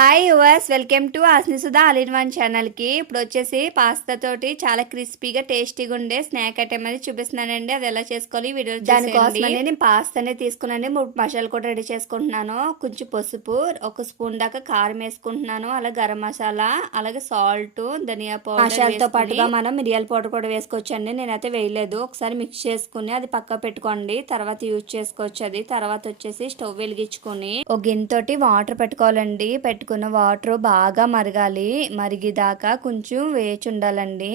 Hi yours, welcome to Asnisudha all in one ఛానల్కి. ఇప్పుడు వచ్చేసి పాస్తా తోటి చాలా క్రిస్పీగా టేస్టీగా ఉండే స్నాక్ ఐటమ్ అనేది చూపిస్తున్నానండి. అది ఎలా చేసుకోవాలి వీడియో దానికోసం నేను పాస్తానే తీసుకున్నాను. 3 మసాలా కూడా రెడీ చేసుకుంటున్నాను. కొంచెం పసుపు, 1 స్పూన్ దాకా కారం వేసుకుంటున్నాను, అలాగే గరం మసాలా, అలాగే సాల్ట్, ధనియా పౌడర్, మసాలాతో పాటుగా మనం మిరియాల పౌడర్ కూడా వేసుకోవచ్చు అండి. నేనైతే వేయలేదు. ఒకసారి మిక్స్ చేసుకుని అది పక్క పెట్టుకోండి, తర్వాత యూజ్ చేసుకోవచ్చు. అది తర్వాత వచ్చేసి స్టవ్ వెలిగించుకొని ఒక గిన్నెతోటి వాటర్ పెట్టుకోవాలండి. పెట్టుకున్న వాటర్ బాగా మరగాలి. మరిగేదాకా కొంచెం వేచి ఉండాలండి.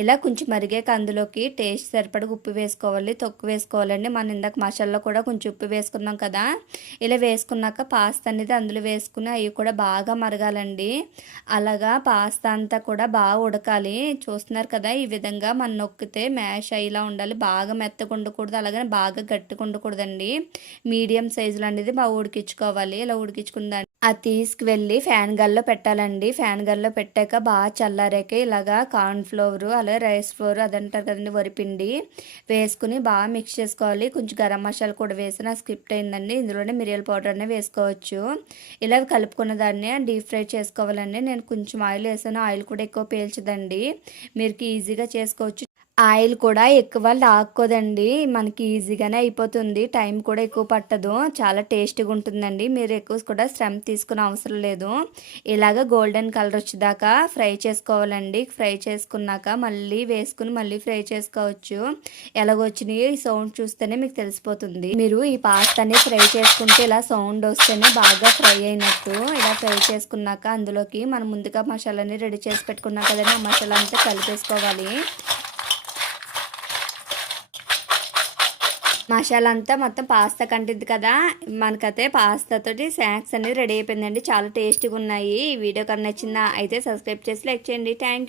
ఇలా కొంచెం మరిగాక అందులోకి టేస్ట్ సరిపడా ఉప్పు వేసుకోవాలి, తొక్కు వేసుకోవాలండి. మనం ఇందాక మసాలాలో కూడా కొంచెం ఉప్పు వేసుకున్నాం కదా. ఇలా వేసుకున్నాక పాస్తా అనేది అందులో వేసుకుని అవి కూడా బాగా మరగాలండి. అలాగా పాస్తా అంతా కూడా బాగా ఉడకాలి. చూస్తున్నారు కదా, ఈ విధంగా మనం నొక్కితే మ్యాష్ అయ్యేలా ఉండాలి. బాగా మెత్తగా ఉండకూడదు, అలాగే బాగా గట్టిగా ఉండకూడదండి. మీడియం సైజులో అనేది బాగా ఉడికించుకోవాలి. ఇలా ఉడికించుకుందాం అది తీసుకువెళ్ళి ఫ్యాన్ గల్లో పెట్టాలండి. ఫ్యాన్ గల్లో పెట్టాక బాగా చల్లారాక ఇలాగా కార్న్ ఫ్లోర్, అలాగే రైస్ ఫ్లోర్ అదంటారు కదండి, వరిపిండి వేసుకుని బాగా మిక్స్ చేసుకోవాలి. కొంచెం గరం మసాలా కూడా వేసి నాకు స్కిప్ అయిందండి. ఇందులోనే మిరియాల పౌడర్ అనే వేసుకోవచ్చు. ఇలా కలుపుకున్న దాన్ని డీప్ ఫ్రై చేసుకోవాలండి. నేను కొంచెం ఆయిల్ వేసాను, ఆయిల్ కూడా ఎక్కువ పీల్చదండి. మీరు ఈజీగా చేసుకోవచ్చు. ఆయిల్ కూడా ఎక్కువ లాక్కోదండి, మనకి ఈజీగానే అయిపోతుంది. టైం కూడా ఎక్కువ పట్టదు, చాలా టేస్టీగా ఉంటుందండి. మీరు ఎక్కువ కూడా శ్రమ తీసుకునే అవసరం లేదు. ఇలాగ గోల్డెన్ కలర్ వచ్చేదాకా ఫ్రై చేసుకోవాలండి. ఫ్రై చేసుకున్నాక మళ్ళీ వేసుకుని మళ్ళీ ఫ్రై చేసుకోవచ్చు. ఎలాగొచ్చినాయి ఈ సౌండ్ చూస్తేనే మీకు తెలిసిపోతుంది. మీరు ఈ పాస్తాని ఫ్రై చేసుకుంటే ఇలా సౌండ్ వస్తేనే బాగా ఫ్రై అయినట్టు. ఇలా ఫ్రై చేసుకున్నాక అందులోకి మనం ముందుగా మసాలాని రెడీ చేసి పెట్టుకున్నాం కదండి, ఆ మసాలా అంతా కలిపేసుకోవాలి. మసాలా అంతా మొత్తం పాస్తా కంటింది కదా. మనకైతే పాస్తాతోటి స్నాక్స్ అనేది రెడీ అయిపోయిందండి. చాలా టేస్టీగా ఉన్నాయి. ఈ వీడియో కన్నా నచ్చిందా అయితే సబ్స్క్రైబ్ చేసి లైక్ చేయండి. Thank you.